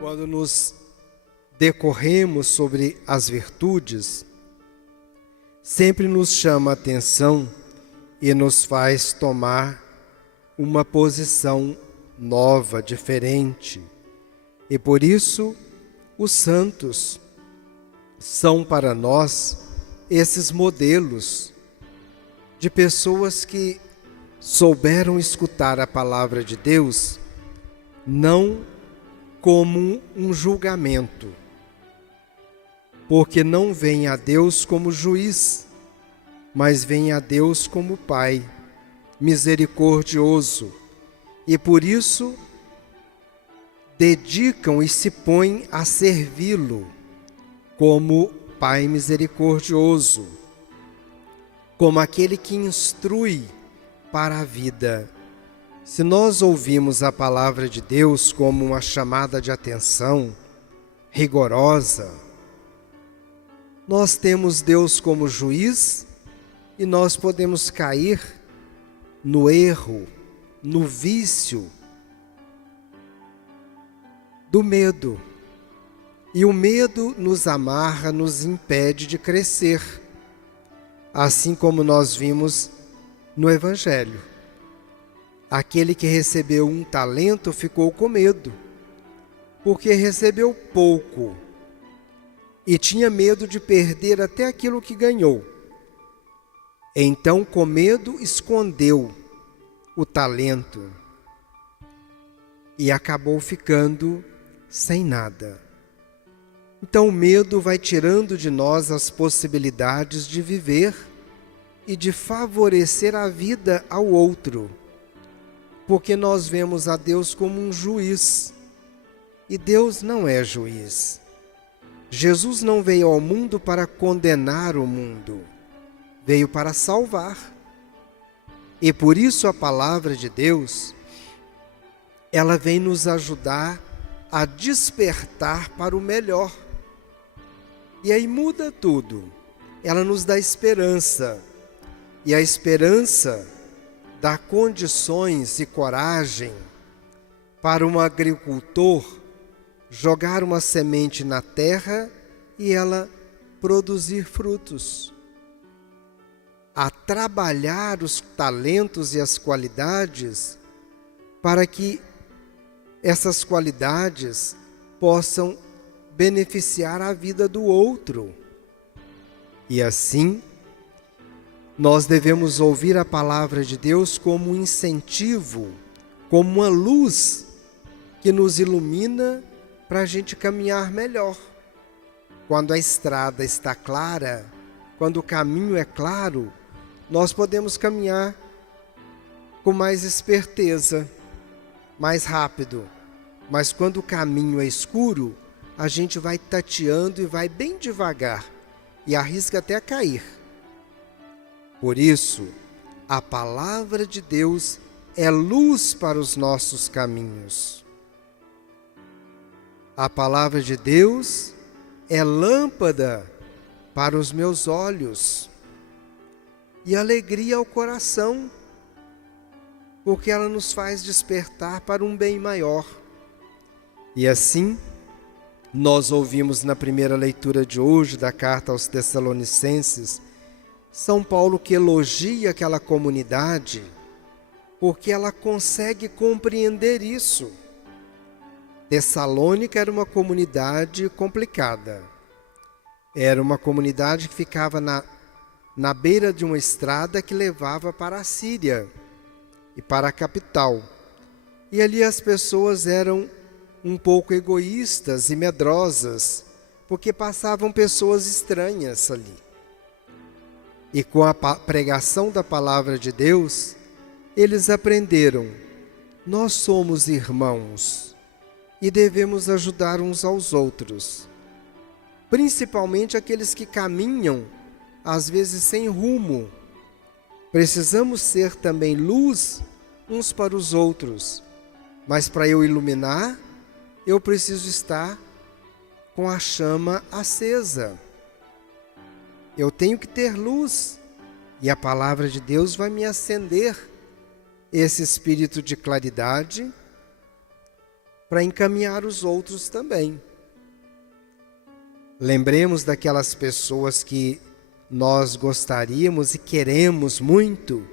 Quando nos decorremos sobre as virtudes, sempre nos chama a atenção e nos faz tomar uma posição nova, diferente. E por isso, os santos são para nós esses modelos de pessoas que souberam escutar a palavra de Deus não como um julgamento, porque não vem a Deus como juiz, mas vem a Deus como Pai, misericordioso, e por isso dedicam e se põem a servi-lo como Pai misericordioso, como aquele que instrui para a vida. Se nós ouvimos a palavra de Deus como uma chamada de atenção rigorosa, nós temos Deus como juiz e nós podemos cair no erro, no vício do medo. E o medo nos amarra, nos impede de crescer, assim como nós vimos no Evangelho. Aquele que recebeu um talento ficou com medo, porque recebeu pouco e tinha medo de perder até aquilo que ganhou. Então, com medo, escondeu o talento e acabou ficando sem nada. Então, o medo vai tirando de nós as possibilidades de viver e de favorecer a vida ao outro, porque nós vemos a Deus como um juiz, e Deus não é juiz. Jesus não veio ao mundo para condenar o mundo, veio para salvar. E por isso a palavra de Deus, ela vem nos ajudar a despertar para o melhor. E aí muda tudo. Ela nos dá esperança. E a esperança dá condições e coragem para um agricultor jogar uma semente na terra e ela produzir frutos. A trabalhar os talentos e as qualidades para que essas qualidades possam beneficiar a vida do outro. E assim, nós devemos ouvir a palavra de Deus como um incentivo, como uma luz que nos ilumina para a gente caminhar melhor. Quando a estrada está clara, quando o caminho é claro, nós podemos caminhar com mais esperteza, mais rápido. Mas quando o caminho é escuro, a gente vai tateando e vai bem devagar e arrisca até cair. Por isso, a palavra de Deus é luz para os nossos caminhos. A palavra de Deus é lâmpada para os meus olhos e alegria ao coração, porque ela nos faz despertar para um bem maior. E assim, nós ouvimos na primeira leitura de hoje da carta aos Tessalonicenses, São Paulo que elogia aquela comunidade, porque ela consegue compreender isso. Tessalônica era uma comunidade complicada. Era uma comunidade que ficava na beira de uma estrada que levava para a Síria e para a capital. E ali as pessoas eram um pouco egoístas e medrosas, porque passavam pessoas estranhas ali. E com a pregação da palavra de Deus, eles aprenderam: nós somos irmãos e devemos ajudar uns aos outros, principalmente aqueles que caminham, às vezes sem rumo. Precisamos ser também luz uns para os outros, mas para eu iluminar, eu preciso estar com a chama acesa. Eu tenho que ter luz, e a palavra de Deus vai me acender esse espírito de claridade para encaminhar os outros também. Lembremos daquelas pessoas que nós gostaríamos e queremos muito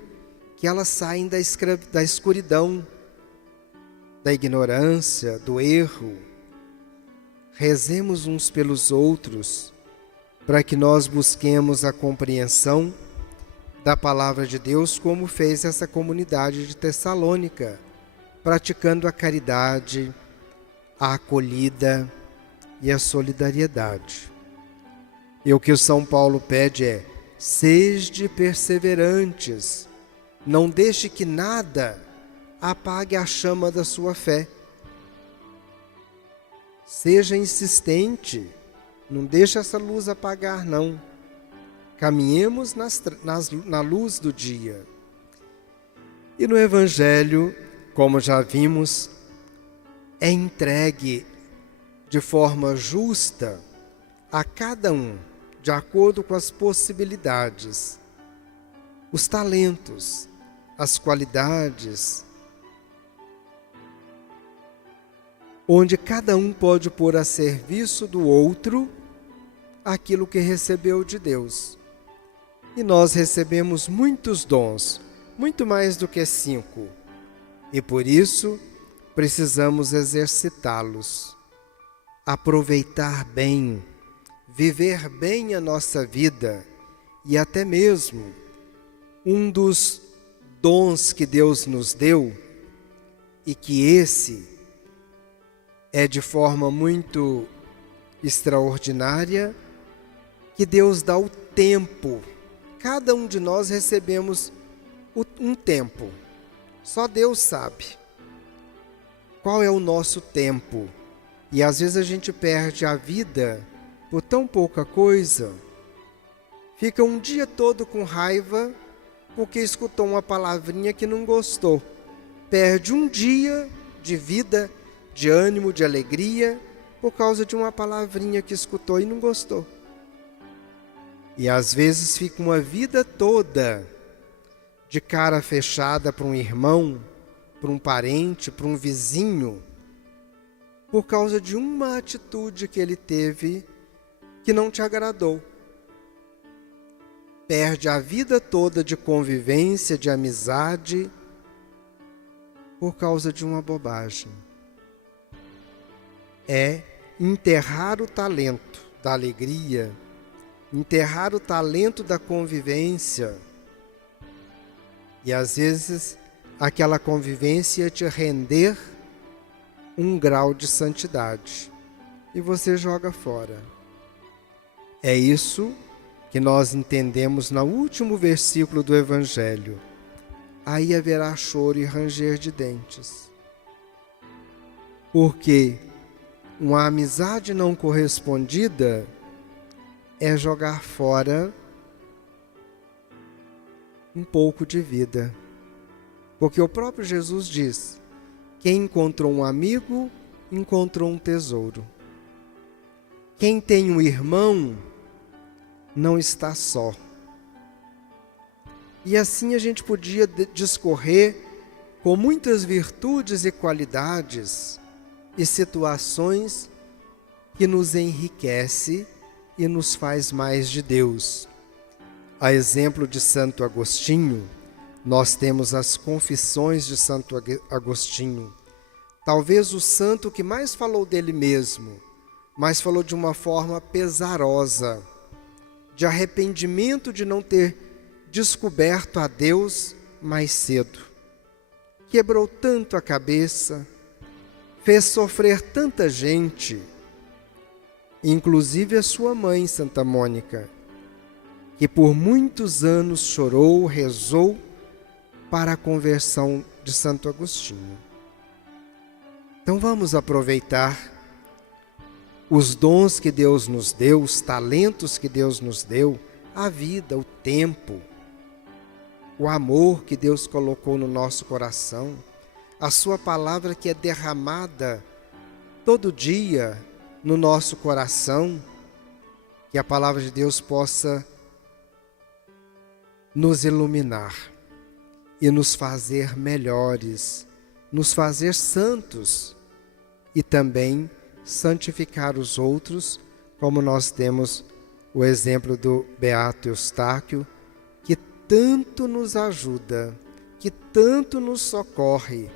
que elas saem da escuridão, da ignorância, do erro. Rezemos uns pelos outros, para que nós busquemos a compreensão da palavra de Deus, como fez essa comunidade de Tessalônica, praticando a caridade, a acolhida e a solidariedade. E o que o São Paulo pede é: sede perseverantes, não deixe que nada apague a chama da sua fé. Seja insistente, não deixe essa luz apagar, não. Caminhemos na luz do dia. E no Evangelho, como já vimos, é entregue de forma justa a cada um, de acordo com as possibilidades, os talentos, as qualidades, onde cada um pode pôr a serviço do outro aquilo que recebeu de Deus. E nós recebemos muitos dons, muito mais do que 5, e por isso precisamos exercitá-los, aproveitar bem, viver bem a nossa vida. E até mesmo um dos dons que Deus nos deu, e que esse é de forma muito extraordinária, que Deus dá o tempo. Cada um de nós recebemos um tempo. Só Deus sabe qual é o nosso tempo. E às vezes a gente perde a vida por tão pouca coisa. Fica um dia todo com raiva porque escutou uma palavrinha que não gostou. Perde um dia de vida, de ânimo, de alegria, por causa de uma palavrinha que escutou e não gostou. E às vezes fica uma vida toda de cara fechada para um irmão, para um parente, para um vizinho, por causa de uma atitude que ele teve que não te agradou. Perde a vida toda de convivência, de amizade, por causa de uma bobagem. É enterrar o talento da alegria, enterrar o talento da convivência. E às vezes aquela convivência te render um grau de santidade e você joga fora. É isso que nós entendemos no último versículo do Evangelho. Aí haverá choro e ranger de dentes. Porque uma amizade não correspondida é jogar fora um pouco de vida. Porque o próprio Jesus diz: quem encontrou um amigo, encontrou um tesouro. Quem tem um irmão, não está só. E assim a gente podia discorrer com muitas virtudes e qualidades e situações que nos enriquece e nos faz mais de Deus. A exemplo de Santo Agostinho, nós temos as Confissões de Santo Agostinho. Talvez o santo que mais falou dele mesmo, mas falou de uma forma pesarosa, de arrependimento de não ter descoberto a Deus mais cedo. Quebrou tanto a cabeça, fez sofrer tanta gente, inclusive a sua mãe, Santa Mônica, que por muitos anos chorou, rezou para a conversão de Santo Agostinho. Então vamos aproveitar os dons que Deus nos deu, os talentos que Deus nos deu, a vida, o tempo, o amor que Deus colocou no nosso coração, a sua palavra que é derramada todo dia no nosso coração, que a palavra de Deus possa nos iluminar e nos fazer melhores, nos fazer santos e também santificar os outros, como nós temos o exemplo do Beato Eustáquio, que tanto nos ajuda, que tanto nos socorre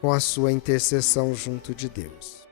com a sua intercessão junto de Deus.